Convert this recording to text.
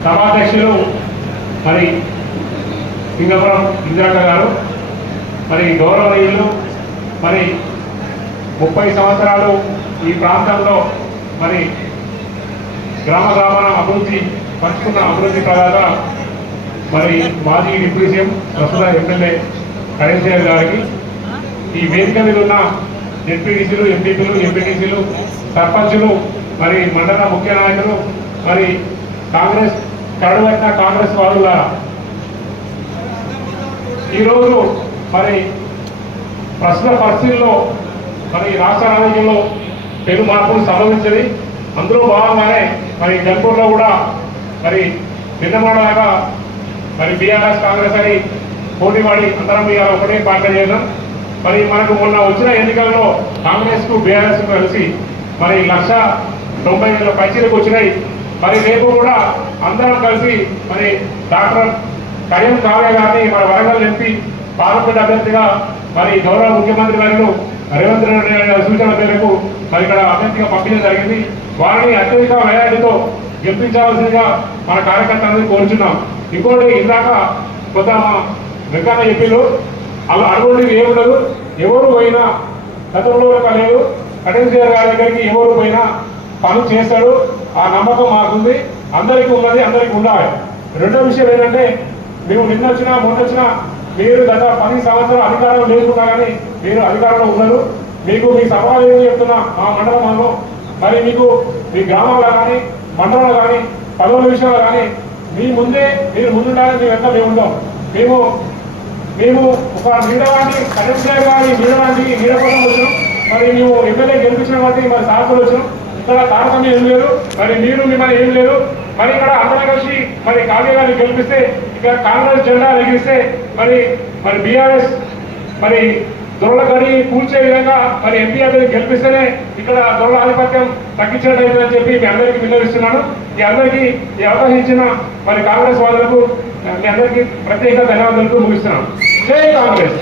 సభాధ్యక్షులు మరి సింగపురం ఇందిరాక గారు మరి గౌరవనీయులు మరి ముప్పై సంవత్సరాలు ఈ ప్రాంతంలో మరి గ్రామ గ్రామాల అభివృద్ధి పంచుకున్న అభివృద్ధి ప్రదాత మరి మాజీ డిప్యూటీ సీఎం ప్రస్తుత ఎమ్మెల్యే కరీంసేర్ గారికి. ఈ వేదిక మీద ఉన్న జెడ్పీటీసీలు ఎంపీపీలు ఎంపీటీసీలు సర్పంచులు మరి మండల ముఖ్య నాయకులు మరి కాంగ్రెస్ కరడువైన కాంగ్రెస్ వాళ్ళు ఈరోజు మరి ప్రస్తుత పరిస్థితుల్లో మరి రాష్ట్ర రాజకీయంలో పెను మార్పులు సంభవించింది. అందులో భాగంగానే మరి జన్పూర్లో కూడా మరి నిన్నమాడలాగా మరి బీఆర్ఎస్ కాంగ్రెస్ అని పోటీ పడి అందరం ఇవాళ ఒకటే పార్టీ చేయడం మరి మనకు మొన్న వచ్చిన ఎన్నికల్లో కాంగ్రెస్కు బీఆర్ఎస్కు కలిసి మరి లక్ష తొంభై వేల పైసలకు వచ్చినాయి. మరి రేపు కూడా అందరం కలిసి మరి డాక్టర్ కరీం కావ్య గారిని మన వరంగల్ ఎంపీ పార్లమెంట్ అభ్యర్థిగా మరి గౌరవ ముఖ్యమంత్రి గారు రేవంత్ రెడ్డి గారి సూచన మేరకు మరి ఇక్కడ అభ్యర్థిగా పంపించడం జరిగింది. వారిని అత్యధిక మెజార్టీతో గెలిపించాల్సిందిగా మన కార్యకర్తలను కోరుచున్నాం. ఇంకోటి ఇందాక కొంత మా వెంకన్న చెప్పిలు అలా అటువంటిది ఏముండదు ఎవరు పోయినా గతంలో లేదు. కటెన్సీఆర్ గారి దగ్గరికి ఎవరు పోయినా పనులు చేస్తాడు ఆ నమ్మకం మాకుంది అందరికీ ఉన్నది అందరికీ ఉండాలి. రెండో విషయం ఏంటంటే మేము నిన్నొచ్చినా మొన్నొచ్చినా మీరు గత పది సంవత్సరాలు అధికారం లేకుండా కానీ మీరు అధికారంలో ఉన్నారు. మీకు మీ సవాలు ఏమి చెప్తున్నా మా మండలంలో మరి మీకు మీ గ్రామంలో కానీ మండలంలో కానీ పదవుల విషయంలో కానీ మీ ముందే మీరు ముందుండాలని మేము ఎంత మేము ఉంటాం మేము మేము ఒక నీడవాడిని కరెంట్ గారి నీడవాడిని నీడ కోసం వచ్చినాం. మరి మేము ఎమ్మెల్యే గెలిపించిన వాటిని మరి సార్కులు వచ్చినాం. ఇక్కడ తారతమ్యం ఏం లేదు మరి మీరు మిమ్మల్ని ఏం లేదు మరి ఇక్కడ అందరం కలిసి మరి కావ్య గారిని గెలిపిస్తే ఇక్కడ కాంగ్రెస్ జెండా ఎగిరిస్తే మరి మరి బీఆర్ఎస్ మరి దొరల గడి కూల్చే విధంగా మరి ఎంపీ అభ్యర్థి గెలిపిస్తేనే ఇక్కడ దొరల ఆధిపత్యం తగ్గించినట్టు అని చెప్పి మీ అందరికీ విన్నవిస్తున్నాను. మీ అందరికీ ఈ అవకాశం ఇచ్చిన మరి కాంగ్రెస్ వాళ్ళకు మీ అందరికీ ప్రత్యేక ధన్యవాదాలు ముగిస్తున్నాను. జై కాంగ్రెస్!